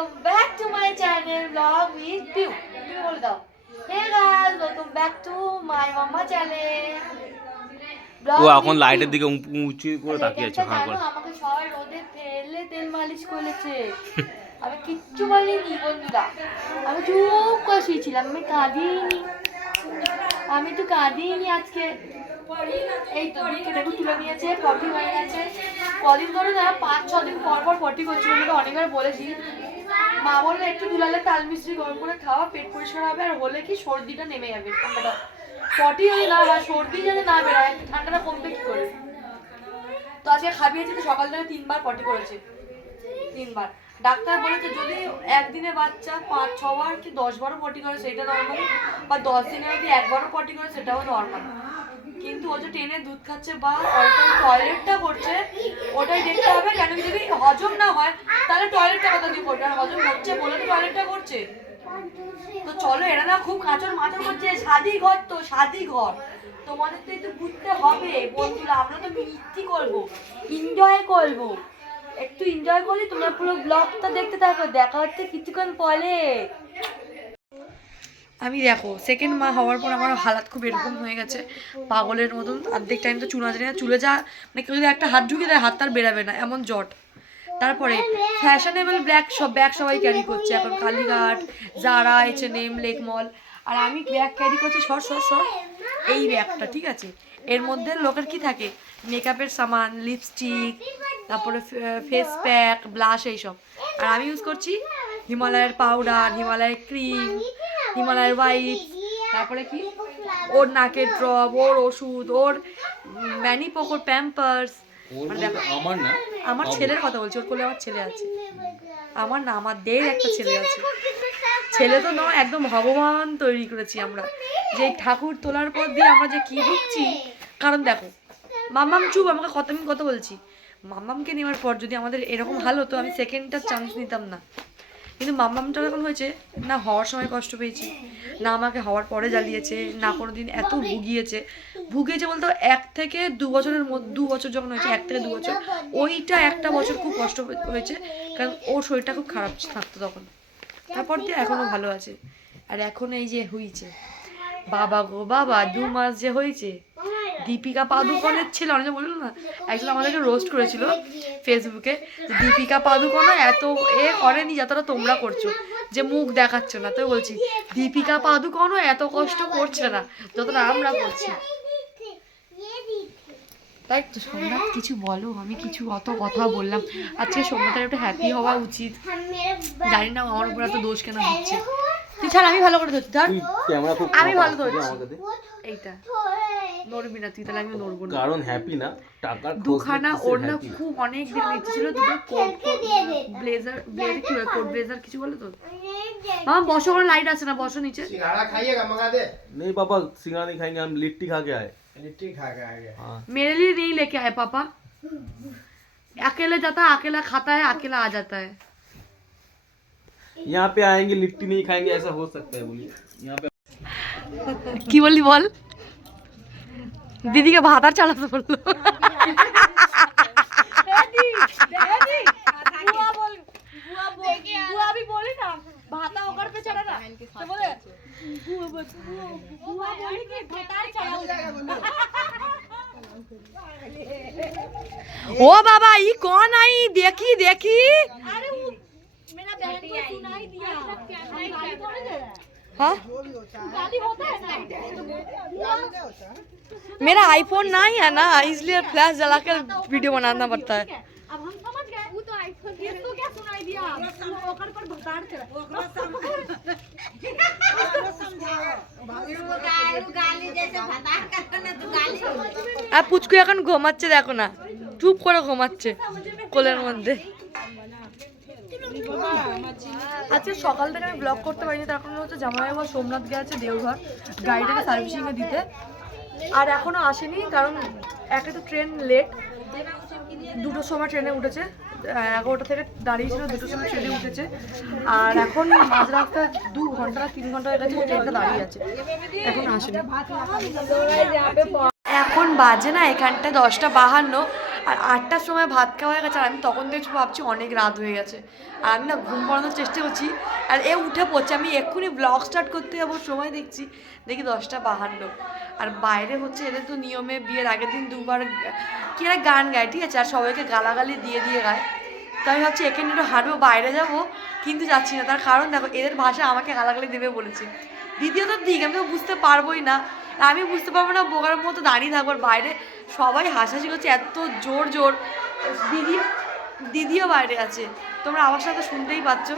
welcome back to my channel vlog with Piu. Piu বলে দাও। Hey guys, welcome back to my mama channel. ও এখন লাইটের দিকে উঁচু করে তাকিয়ে আছে হ্যাঁ করে। আমাকে সবাই রোদে ফেলে তেল মালিশ করেছে। আমি কিচ্ছু বলিনি বন্ধুরা। আমি চুপ করে শুয়েছিলাম, আমি কাঁদিনি। আমি তো কাঁদিনি আজকে। এই তো দিকে দেখো তুলে নিয়েছে, পটি হয়ে গেছে। কদিন ধরে না 5-6 দিন পর পর পটি করছিল, আমি তো অনেকবার বলেছি। মা বললে একটু দুলালে তাল মিষ্টি গরম করে খাওয়া, পেট পরিষ্কার হবে, আর হলে কি সর্দিটা নেমে যাবে, ঠান্ডাটা। পটি হলে না বা সর্দি যদি না বেড়ায় ঠান্ডাটা কমবে কি করে। তো আজকে খাবিয়েছি তো সকাল থেকে 3 বার পটি করেছে, 3 বার। ডাক্তার বলেছে যদি একদিনে বাচ্চা 5-6 বার কি 10 বারও পটি করে সেটা নর্মাল, বা 10 দিনে যদি একবারও পটি করে সেটাও নর্মাল। কিন্তু ও যে ট্রেনে দুধ খাচ্ছে বা অল্প টয়লেটটা করছে ওটাই দেখতে হবে, কেন কি যদি হজম না হয় তাহলে টয়লেটটা কথা দিয়ে করবে, আর হজম হচ্ছে বলে তো টয়লেটটা করছে। তো চলো, এরা না খুব কাঁচর মাচর করছে, স্বাদী ঘর তো স্বাদী ঘর, তোমাদের তো একটু ঘুরতে হবে বন্ধুরা। আমরা তো মিষ্টি করবো, এনজয় করবো, একটু এনজয় করলে তোমরা পুরো ব্লগটা দেখতে থাকো। দেখা হচ্ছে কিছুক্ষণ পরে। আমি দেখো সেকেন্ড মা হওয়ার পর আমার হালাত খুব এরকম হয়ে গেছে পাগলের মতন। অর্ধেক টাইম তো চুনা জানি না, চুলে যা মানে কেউ যদি একটা হাত ঢুকিয়ে দেয় হাত তার বেরাবে না এমন জট। তারপরে ফ্যাশনেবল ব্যাগ সবাই ক্যারি করছে এখন, কালীঘাট, জারা, H&M, লেক মল। আর আমি ব্যাগ ক্যারি করছি সর এই ব্যাগটা, ঠিক আছে। এর মধ্যে লোকের কি থাকে, মেকআপের সামান, লিপস্টিক, তারপরে ফেস প্যাক, ব্লাশ, এইসব। আর আমি ইউজ করছি হিমালয়ের পাউডার, হিমালয়ের ক্রিম, হিমালয়ের ওয়াইপস, তারপরে কি ওর নাকের ড্রপ, ওর ওষুধ, ওর ম্যানি পকোর প্যাম্পার্স। আমার না, আমার ছেলের কথা বলছি, ওর কোলে আমার ছেলে আছে। আমার না, আমাদের একটা ছেলে আছে। ছেলে তো নয়, একদম ভগবান তৈরি করেছি আমরা। যে ঠাকুর তোলার পর দিয়ে আমরা যে কি ভুগছি। কারণ দেখো মাম্মাম চুপ, আমাকে আমি কথা বলছি। মাম্মামকে নেওয়ার পর যদি আমাদের এরকম হাল হতো আমি সেকেন্ডটা চান্স নিতাম না। কিন্তু মাম্মামটা যখন হয়েছে না, হওয়ার সময় কষ্ট পেয়েছি না, আমাকে হওয়ার পরে জ্বালিয়েছে না, কোনো দিন এত ভুগিয়েছে বলতে 1 থেকে 2 বছরের মধ্যে, 2 বছর যখন হয়েছে, 1 থেকে 2 বছর, ওইটা একটা বছর খুব কষ্ট হয়েছে, কারণ ওর শরীরটা খুব খারাপ থাকতো তখন। তারপর দিয়ে এখনো ভালো আছে। আর এখন এই যে হয়েছে, বাবা গো বাবা, 2 মাস যে হয়েছে। দীপিকা পাদুকোনের ছেলে, অনেকে বললো না, অ্যাকচুয়ালি আমাদেরকে রোস্ট করেছিল ফেসবুকে, যে দীপিকা পাদুকোনও এত করেনি যতটা তোমরা করছো, যে মুখ দেখাচ্ছ না। তো বলছি দীপিকা পাদুকোনও এত কষ্ট করছে না যতটা আমরা করছি। তাই তো সোমনাথ কিছু বলো, আমি কিছু অত কথা বললাম। আজকে সোমনাথের একটু হ্যাপি হওয়া উচিত, জানি না আমার উপর এত দোষ কেন হচ্ছে। তুই ছাড়, আমি ভালো করে ধরছি, ধর আমি ভালো ধরছি। এইটা নড়বি না তুই, তাহলে আমি নড়বো না, কারণ হ্যাপি না। টাকার দুখানা ওর না খুব অনেক দিন ইচ্ছে ছিল, দুটো কোট ব্লেজার কি হয়, কোট ব্লেজার কিছু বলে তো। মামা বসো, ওখানে লাইট আছে না, বসো নিচে। सिंघाड़ा खाइएगा मंगा दे। नहीं पापा सिंघाड़ा नहीं खाएंगे, हम लिट्टी खा के आए। लिट्टी खा के आ गया। मेरे लिए नहीं लेके आए पापा, अकेले जाता है, अकेला खाता है, अकेला आ जाता है। यहाँ पे आएंगे लिट्टी नहीं खाएंगे, ऐसा हो सकता है बोलिए। यहाँ पे কি বললি বল, দিদিকে ভাত আর চালাতে বললো। ओ बाबा ये कौन आई, देखी देखी। हाँ मेरा आईफोन नहीं है ना, इसलिए फ्लैश जला कर वीडियो बनाना पड़ता है। अब हम समझ गए, वो तो आईफोन ये तो क्या सुनाई दिया, ओकर पर भतार चला। गाली जैसे भतार करना तो गाली। আর পুচকু এখন ঘুমাচ্ছে, দেখো না চুপ করে ঘুমাচ্ছে কোলের মধ্যে। আজকে সকাল থেকে আমি ব্লগ করতে পারিনি, তার কারণ হচ্ছে জামাইবাবু সোমনাথ গেছে দেওঘর গাড়িটাকে সার্ভিসিংয়ে দিতে, আর এখনো আসেনি। কারণ একে তো ট্রেন লেট, 2টোর সময় ট্রেনে উঠেছে, 11টা থেকে দাঁড়িয়েছিল, 2টোর সময় ট্রেনে উঠেছে। আর এখন মাঝ রাস্তা 2 ঘন্টা না 3 ঘন্টা হয়ে গেছে ট্রেনটা দাঁড়িয়ে আছে, এখন আসেনি। এখন বাজে না এখানটায় 10টা 52, আর 8টার সময় ভাত খাওয়া হয়ে গেছে, আর আমি তখন থেকে ভাবছি অনেক রাত হয়ে গেছে, আর আমি না ঘুম পাড়ানোর চেষ্টা করছি, আর এ উঠে পড়ছে। আমি এক্ষুনি ব্লগ স্টার্ট করতে যাবো, সময় দেখি 10:52। আর বাইরে হচ্ছে এদের তো নিয়মে বিয়ের আগের দিন 2বার কি একটা গান গায়, ঠিক আছে, আর সবাইকে গালাগালি দিয়ে দিয়ে গায়। তো আমি ভাবছি এখানে একটু হাঁটবো, বাইরে যাবো, কিন্তু যাচ্ছি না। তার কারণ দেখো, এদের ভাষা আমাকে গালাগালি দেবে বলেছে। দ্বিতীয়ত দিক আমি তো বুঝতে পারবোই না, আমি বুঝতে পারবো না, বোকার মতো দাঁড়িয়ে থাকবো। আর বাইরে সবাই হাসাহাসি করছে এত জোর জোর, দিদিও বাইরে আছে, তোমরা আমার সাথে শুনতেই পাচ্ছ।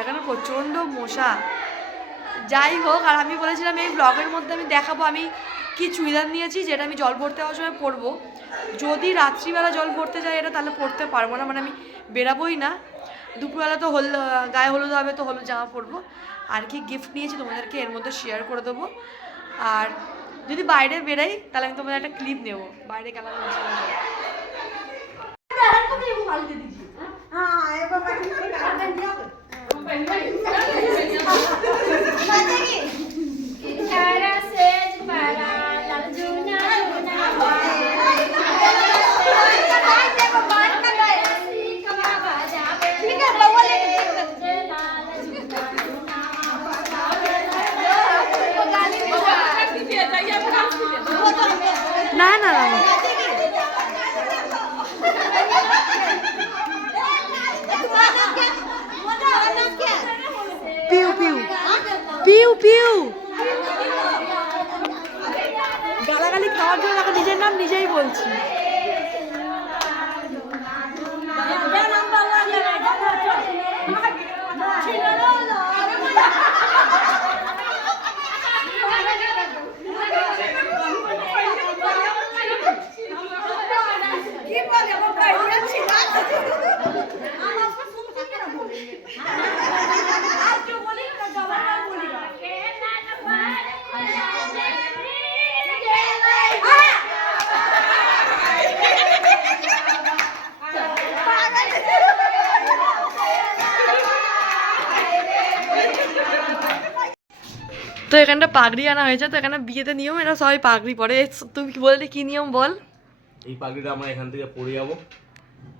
এখানে প্রচণ্ড মশা। যাই হোক, আর আমি বলেছিলাম এই ব্লগের মধ্যে আমি দেখাবো আমি কি চুড়িদার নিয়েছি, যেটা আমি জল ভরতে যাওয়ার সময় পরবো। যদি রাত্রিবেলা জল ভরতে যাই এটা, তাহলে পরতে পারবো না, মানে আমি বেরাবোই না। দুপুরবেলা তো গায়ে হলুদ হবে, তো হলুদ জামা পরবো। আর কি গিফট নিয়েছি তোমাদেরকে এর মধ্যে শেয়ার করে দেবো। আর যদি বাইরে বেরাই তাহলে আমি তোমাদের একটা ক্লিপ নেবো, বাইরে গেলাম। না না না পিউ পিউ পিউ পিউ গালাগালি খাওয়ার জন্য এখন নিজের নাম নিজেই বলছি। তো এখানটা পাগড়ি আনা হয়েছে, তো এখানে বিয়েতে নিয়ম এরা সবাই পাগড়ি পরে। তুমি কি বললি, কি নিয়ম বল? এই পাগড়িটা আমরা এখান থেকে পরে যাবো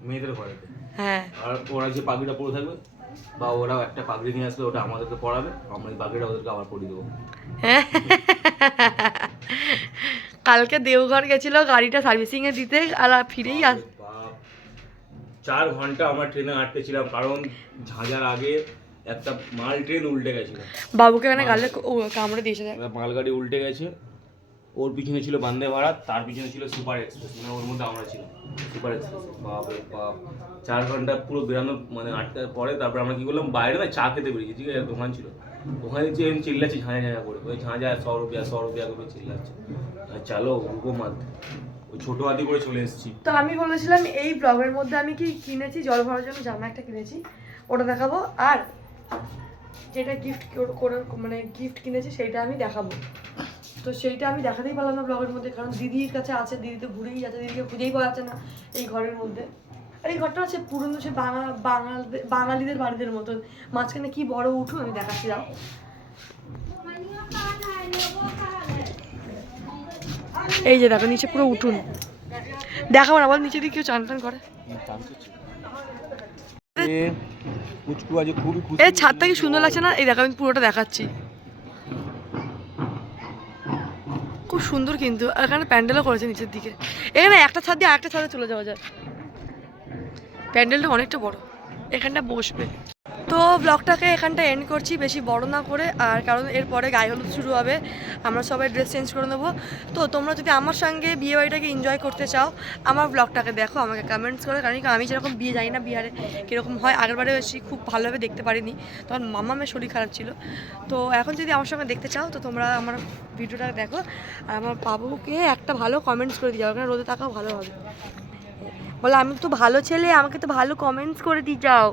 মেয়েদের ঘরেতে। হ্যাঁ, আর ওরা যে পাগড়িটা পরে থাকবে বা ওরাও একটা পাগড়ি নিয়ে আসবে, ওটা আমাদেরকে পরাবে, আমরা এই পাগড়িটা ওদেরকে আবার পরিয়ে দেবো। কালকে দেওঘর গেছিল গাড়িটা সার্ভিসিং এ দিতে, আর ফিরেই 4 ঘন্টা আমরা ট্রেনে আটকেছিলাম, কারণ ঝাঁঝার আগে একটা মাল ট্রেন উল্টে গেছিল। বাবুকে এখানে গালে কামড়ে দিয়েছে, মালগাড়ি উল্টে গেছে। ওর পিছনে ছিল বন্দে ভারত, তার পিছনে ছিল সুপার এক্সপ্রেস, মানে ওর মধ্যে আমরা ছিলাম সুপার এক্সপ্রেস। বাপরে বাপ, 4 ঘন্টা পুরো বেরানো মানে আটকার পরে তারপরে আমরা কি করলাম, বাইরে না চা খেতে বেরিয়েছি, ঠিক আছে, দোকান ছিল ওখানে, যে আমি চিল্লাচ্ছি ঝাঁঝা ঝাঁঝা করে, ওই ঝাঁঝা 100 রুপিয়া করে চিল্লাচ্ছে। আর চালো রুকো মাত, ওই ছোটো হাতি করে চলে এসেছি। তো আমি বলেছিলাম এই ব্লগের মধ্যে আমি কি কিনেছি, জল ভরার জন্য জামা একটা কিনেছি, ওটা দেখাবো। আর যেটা গিফট করে মানে গিফট কিনেছি সেইটা আমি দেখাবো। তো সেইটা আমি দেখাতেই পারলাম না ব্লগের মধ্যে, কারণ দিদির কাছে আছে, দিদি তো ঘুরেই যাচ্ছে, দিদিকে খুঁজেই পাওয়া যাচ্ছে না এই ঘরের মধ্যে। আর এই ঘরটা হচ্ছে পুরনো, সে বাঙালিদের বাড়িদের মতন, মাঝখানে কি বড় উঠুন, আমি দেখাচ্ছি দাও। এই যে দেখো নিচে পুরো উঠুন, দেখাবো না বল, নিচে দিয়ে কেউ চান টান করে। এই ছাদটা কি সুন্দর লাগছে না? এই দেখো আমি পুরোটা দেখাচ্ছি, খুব সুন্দর। কিন্তু এখানে প্যান্ডেলও করেছে নিচের দিকে, এখানে একটা ছাদ দিয়ে আরেকটা ছাদে চলে যাওয়া যায়। প্যান্ডেলটা অনেকটা বড়, এখানটা বসবে। তো ব্লগটাকে এখানটা এন্ড করছি, বেশি বড় না করে। আর কারণ এরপরে গায়ে হলুদ শুরু হবে, আমরা সবাই ড্রেস চেঞ্জ করে নেবো। তো তোমরা যদি আমার সঙ্গে বিয়ে বাড়িটাকে এনজয় করতে চাও, আমার ব্লগটাকে দেখো, আমাকে কমেন্টস করে। কারণ আমি যেরকম বিয়ে জানি না বিহারে কীরকম হয়, আগেরবারে বেশি খুব ভালোভাবে দেখতে পারিনি, তখন মামামের শরীর খারাপ ছিল। তো এখন যদি আমার সঙ্গে দেখতে চাও, তো তোমরা আমার ভিডিওটা দেখো, আর আমার বাবুকে একটা ভালো কমেন্টস করে দিয়ে যাও, কারণ রোদে থাকাও ভালো হবে। বলে আমি তো ভালো ছেলে, আমাকে তো ভালো কমেন্টস করে দিয়ে যাও।